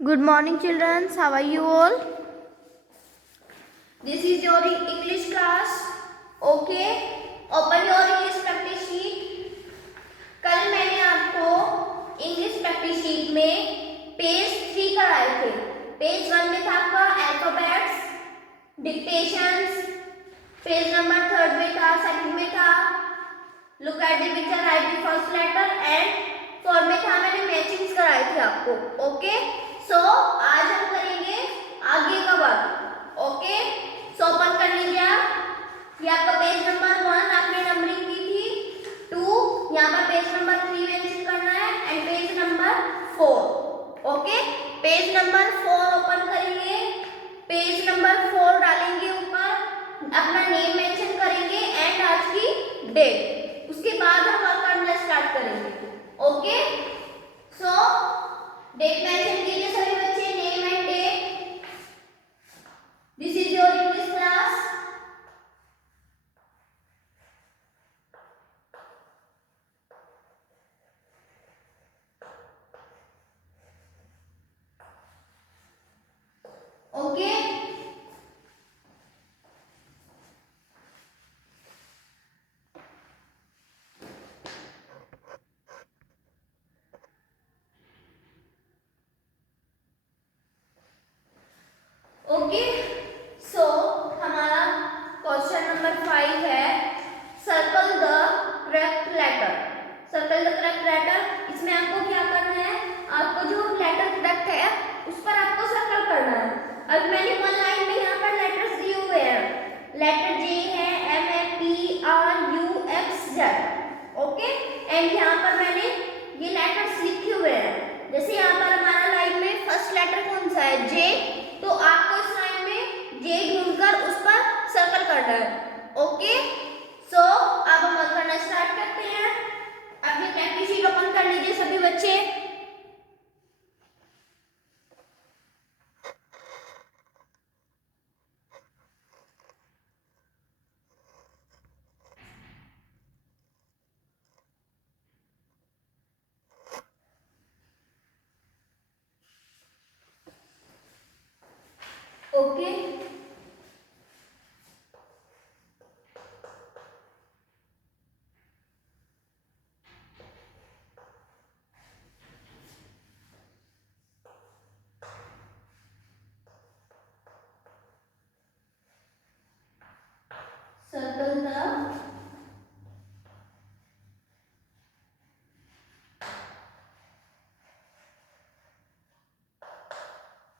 Good morning, children. How are you all? This is your English class. Okay. Open your English practice sheet. कल मैंने आपको English practice sheet में page 3 कराए थे. Page 1 में था आपका अल्फाबेट्स, डिक्टेशंस. पेज नंबर 3 में था, सेकंड में था look at the picture, right the first letter, and 4 में था मैंने मैचिंग्स कराए थे आपको. ओके. सो आज हम करेंगे आगे का वर्क. ओके. सो ओपन कर लीजिए आप. ये आपका पेज नंबर 1 आपने नंबरिंग की थी. 2 यहाँ पर पेज नंबर 3 मेंशन करना है and page number 4. Okay. Page number 4 open करेंगे. पेज नंबर 4 डालेंगे ऊपर, अपना नेम मेंशन करेंगे एंड आज की डेट. उसके बाद हम वर्क करना स्टार्ट करेंगे. ओके. सो डेट मेंशन कीजिए सभी बच्चे, name and date. This is your English class. Okay. Okay. So हमारा क्वेश्चन नंबर 5 है circle the correct letter. Circle the correct letter. इसमें आपको क्या करना है, आपको जो लेटर करेक्ट है उस पर आपको सर्कल करना है. अब मैंने वन लाइन में यहाँ पर लेटर्स दिए हुए हैं. लेटर जे है, M A P R U X Z. Okay. And यहाँ पर मैंने ये लेटर्स लिखे हुए हैं. जैसे यहाँ पर हमारा लाइन में फर्स्ट लेटर कौन सा है, जे, तो आपको इस लाइन में जे ढूंढकर उस पर सर्कल करना है. ओके. सो अब हम वर्क करना स्टार्ट करते हैं. अपनी प्रैक्टिस शीट ओपन कर लीजिए सभी बच्चे. Okay. Circle the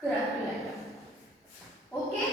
correct letter. Okay.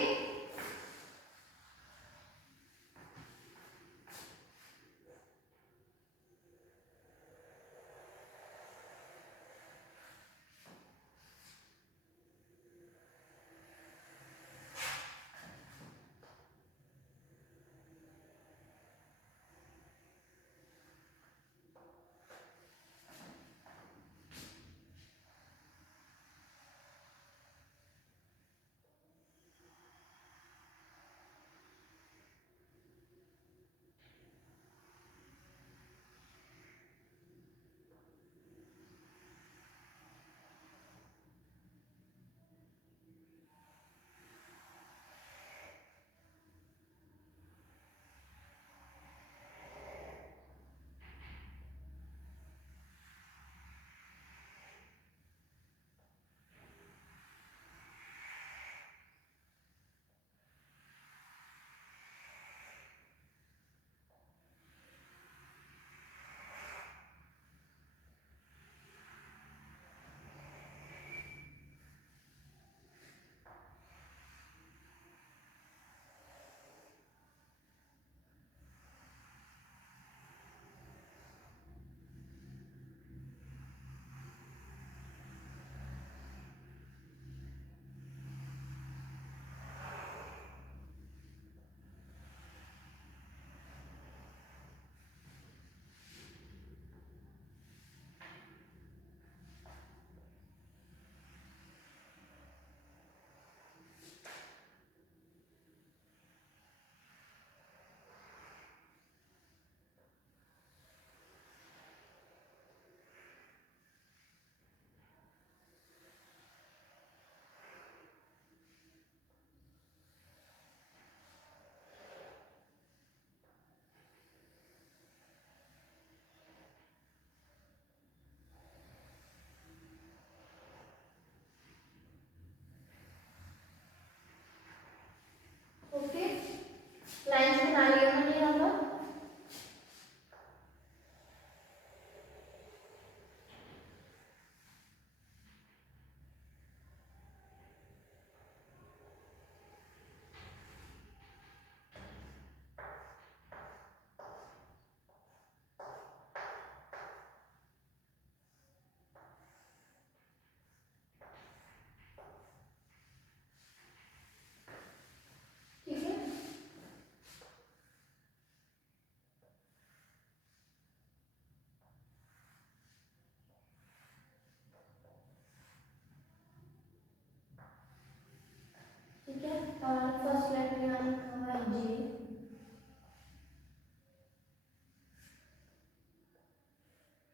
है। और फर्स्ट लेटर यहाँ लिखा हुआ है जे,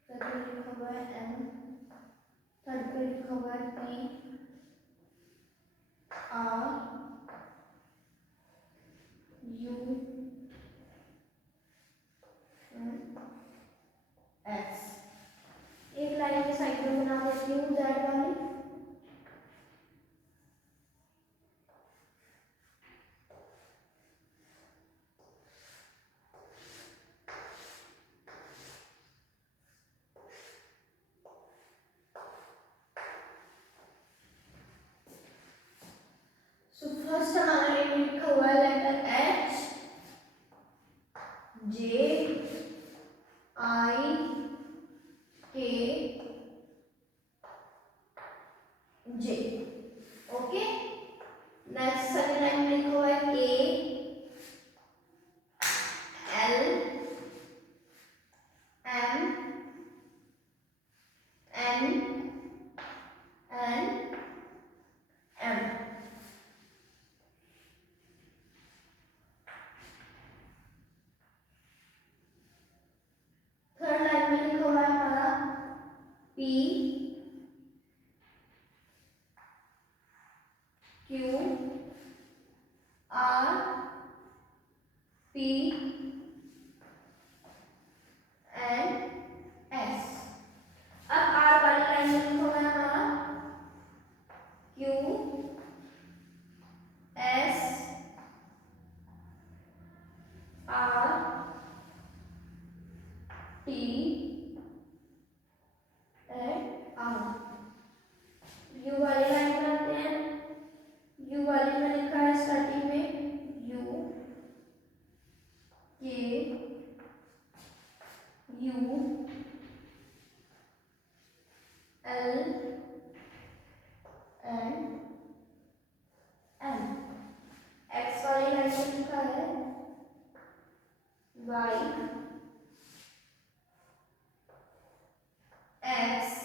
सेकंड लिखा हुआ है एम, थर्ड पे लिखा हुआ है पी आर यू एस। एक लाइन में साइड में बना देती हूँ जेड वाली। फर्स्ट हमारे लिए लिखा हुआ है letter H, J I K J. Okay, next second line में लिखा हुआ है के L M N N M. Third line में लिखा हुआ है हमारा P Q R P and S. अब आर वाली लाइन में लिखा हुआ है हमारा Q S R T and R. U वाली लाइन में आते हैं। यू वाली में लिखा है स्टार्टिंग में U K U L and M. X वाली लाइन में लिखा है Y X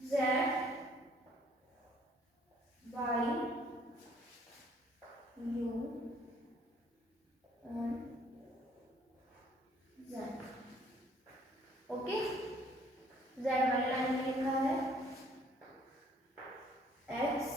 Z Y U and Z. Okay, Z वाली लाइन में लिखा है एक्स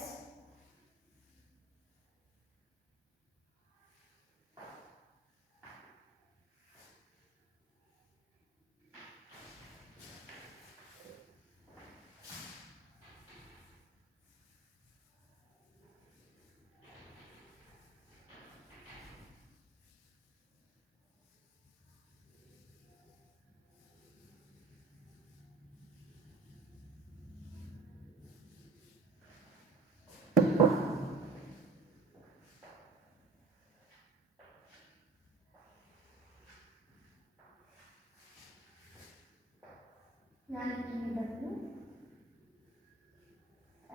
यहाँ लिखेंगे W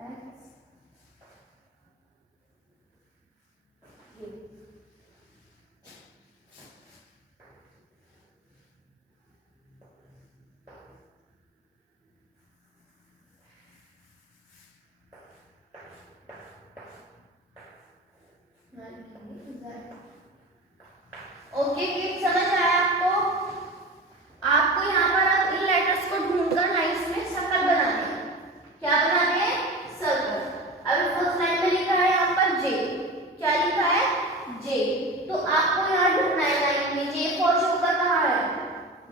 X A. Okay kid, समझ आया आपको? आपको यहाँ पर अब इन लेटर्स को ढूंढकर लाइंस में सर्कल बनाने हैं। क्या बनाने हैं? सर्कल। अभी फर्स्ट लाइन में लिखा है यहाँ पर जे। क्या लिखा है? जे। तो आपको यहाँ ढूंढना है लाइन में जे फॉर शो कर रहा है,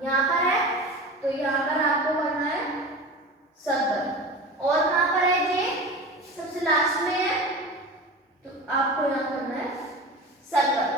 यहाँ पर है, तो यहाँ पर आपको करना है सर्कल। और कहाँ पर है जे? सबसे लास्ट में है, तो आपको यहाँ करना है सर्कल।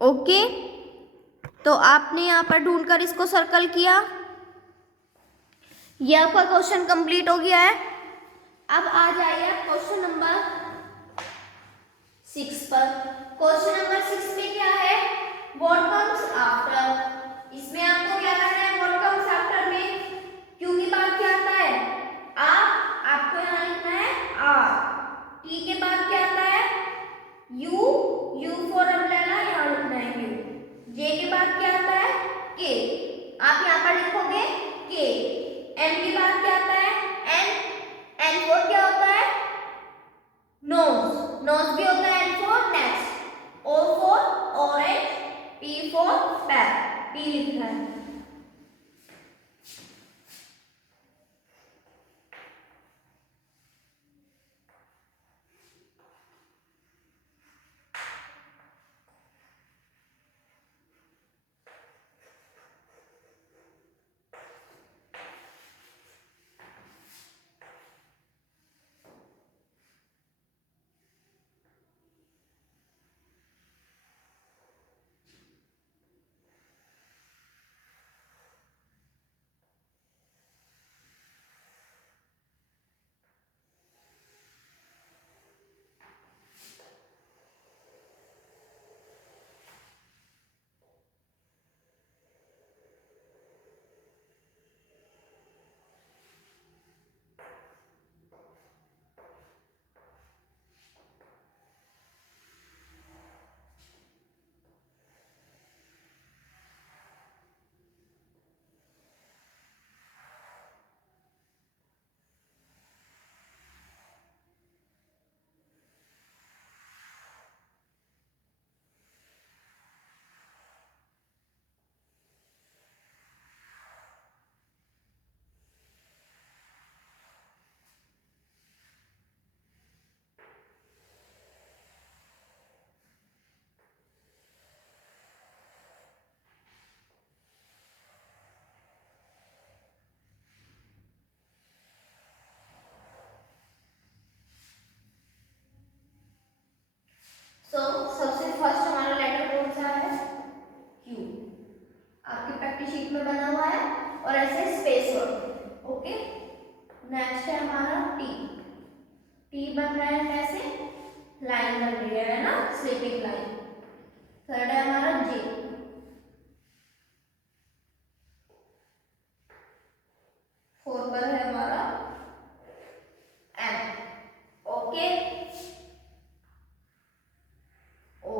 ओके, तो आपने यहाँ पर ढूंढकर इसको सर्कल किया। ये आपका क्वेश्चन कंप्लीट हो गया है। अब आ जाइए आप क्वेश्चन नंबर 6 पर। क्वेश्चन नंबर 6 में क्या है, व्हाट कम्स आफ्टर। इसमें आपको क्या करना है, व्हाट कम्स आफ्टर में क्यू की बात क्या आता है, आपको यहाँ लिखना है आर। टी के बाद क्या आता है, यू, यू फॉर अम्ब्रेला, यहाँ लिखना है यू। जे के बाद क्या आता है, के, आप यहाँ पर लिखोगे के। एन के बाद क्या आता है, एन। एन फोर क्या होता है, नोज, नोज भी होता है N four. Next O for orange, P for pear, P लिखना है। सबसे फर्स्ट हमारा लेटर कौन सा है, क्यू, आपकी प्रैक्टिस शीट में बना हुआ है और ऐसे स्पेस वर्ड। ओके, नेक्स्ट है हमारा टी। टी बन रहा है कैसे, लाइन बन रही है ना, स्लीपिंग लाइन। थर्ड है हमारा जे। फोर्थ पर है हमारा M. Okay, O,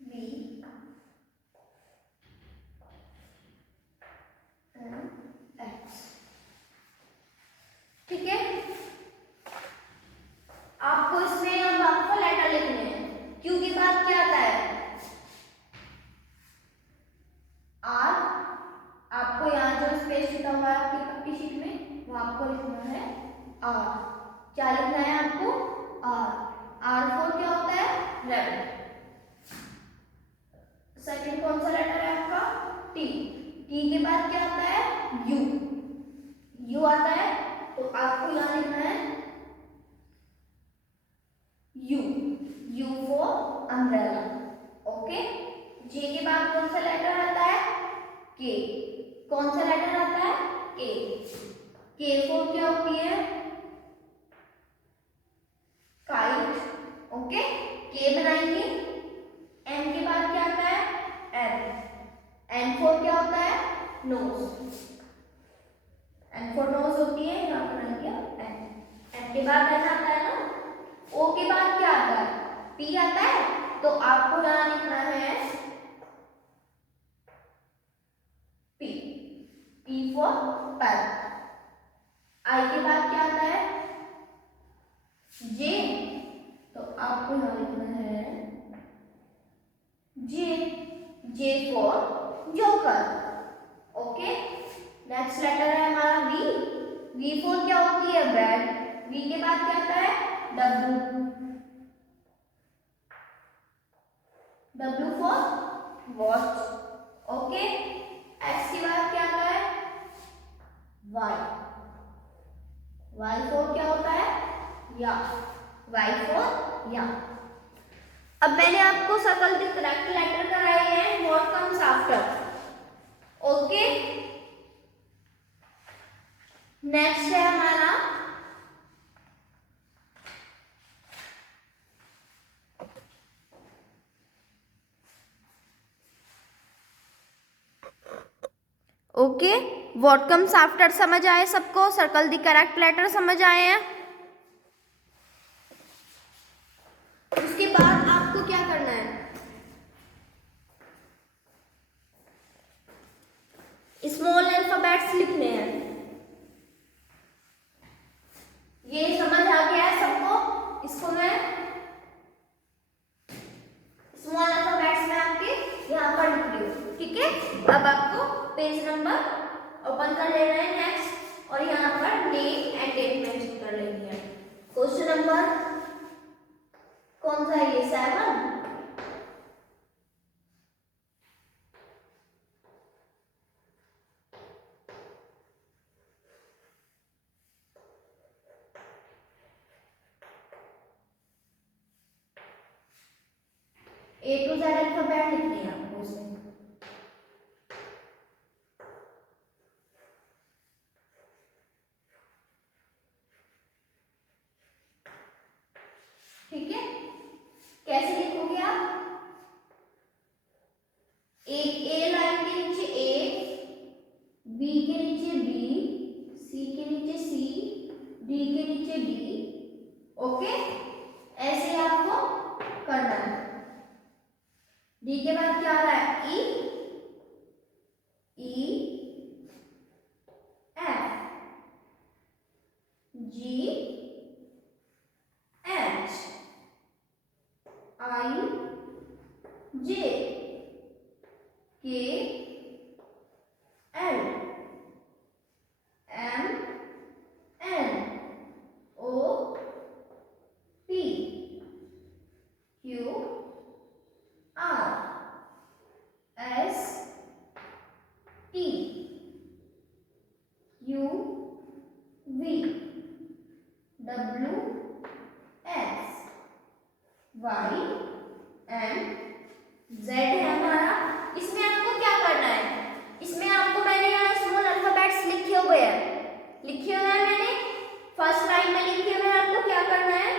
V, X. ठीक है, आपको इसमें अब आपको लेटर लिखने हैं। क्यू के बाद क्या आता है, आर। आपको यहाँ जो स्पेस छूटा हुआ है आपकी पट्टी शीट में, वो आपको लिखना है आर। क्या लिखना है आपको, आर। आर फोर क्या होता है, रेड। सेकंड कौन सा लेटर है आपका, टी। टी के बाद क्या आता है, यू। यू आता है तो आपको यहाँ लिखना है U, U for umbrella. Okay, J के बाद कौन सा लेटर आता है, के। कौन सा लेटर आता है, के। के फॉर क्या होती है, काइट। ओके, के बनाएंगे। एम के बाद क्या आता है, एन। एन फोर क्या होता है, नोज। एन फोर नोज होती है, यहाँ पर बनाएंगे एन। एन के बाद एन आता है ना। ओ के बाद क्या आता है, पी आता है, तो आपको यहाँ लिखना है पी। पी फॉर पैर। आई के बाद क्या आता है, जे, तो आपको यहाँ लिखना है J. J for joker. Okay, next letter है हमारा वी। वी फॉर क्या होती है, बैट। वी के बाद क्या आता है, W. W for watch, okay. X के बाद क्या आता है? वाई, वाई फॉर क्या होता है? या, वाई फॉर या। अब मैंने आपको सर्कल द करेक्ट लेटर कराए हैं, what comes after, okay. Next है हमारा ओके, व्हाट कम्स आफ्टर समझ आए सबको? सर्कल द करेक्ट लेटर समझ आए हैं? उसके बाद आपको क्या करना है? स्मॉल अल्फाबेट्स लिखने हैं। ये समझ आ गया है सबको? इसको मैं स्मॉल अल्फाबेट्स में आपके यहाँ पर लिख रही हूँ, ठीक है। अब आपको पेज नंबर ओपन कर लेना है नेक्स्ट, और यहाँ पर नेम एंड डेट मेंशन कर लेनी है। क्वेश्चन नंबर कौन सा है ये? 7। A to Z अल्फाबेट लिखनी है आपको इसमें, ठीक है। कैसे लिखोगे आप? एक ए लाइन के नीचे ए, बी के नीचे बी, सी के नीचे सी, डी के नीचे डी, ओके। ऐसे आपको करना है। डी के बाद क्या आ रहा है? ई, F, G, H, I, J, K, L, M, N, O, P, Q, R, S, T, U, V, W, X, Y and Z है हमारा। इसमें आपको क्या करना है? इसमें आपको मैंने यहाँ स्मॉल अल्फाबेट्स लिखे हुए हैं मैंने। फर्स्ट लाइन में लिखे हुए हैं, आपको क्या करना है?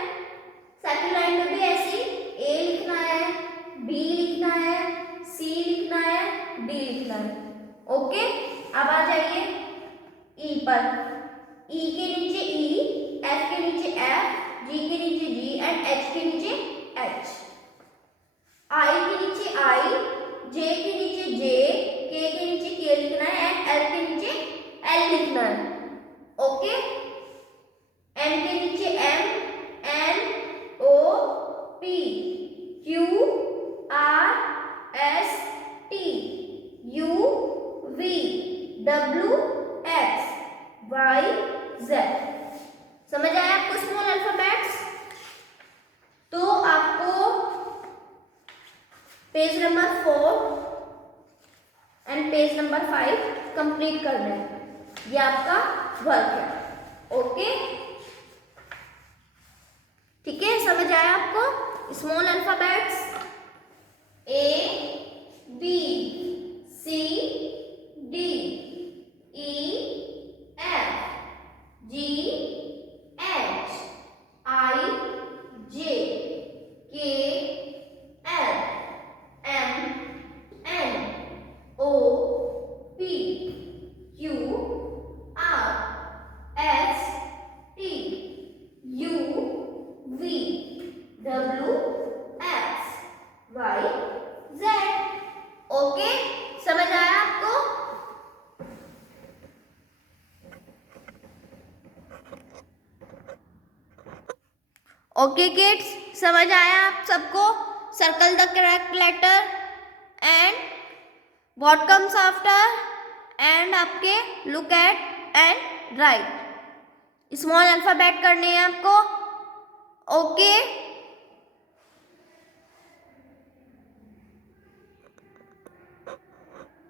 सेकंड लाइन में भी ऐसी ए लिखना है, बी लिखना है, सी लिखना है, डी लिखना है, ओके। अब आ जाइए ई पर। ई के नीचे ई, एफ के नीचे एफ, जी के नीचे जी एंड एच के नीचे एच। आई के नीचे आई, जे के नीचे जे, के नीचे के लिखना है एंड एल के नीचे एल लिखना है, ओके। एम के नीचे M, N, O, P, Q, R, S, T, U, V, W, X, Y, Z. समझ आया आपको स्मॉल अल्फाबेट्स? तो आपको page number 4 and page number 5 complete करना है। ये आपका वर्क है, ओके। ठीक है, समझ आया आपको? Small alphabets A, B, C, D, E, F, G, H, I, J, K, L, M, N, O, P, Q, R, S, T, U, V, W, X, Y, Z, okay. समझ आया आपको? Okay kids, समझ आया आप सबको? Circle the correct letter and what comes after and आपके look at and write. Small alphabet करने हैं आपको, ओके।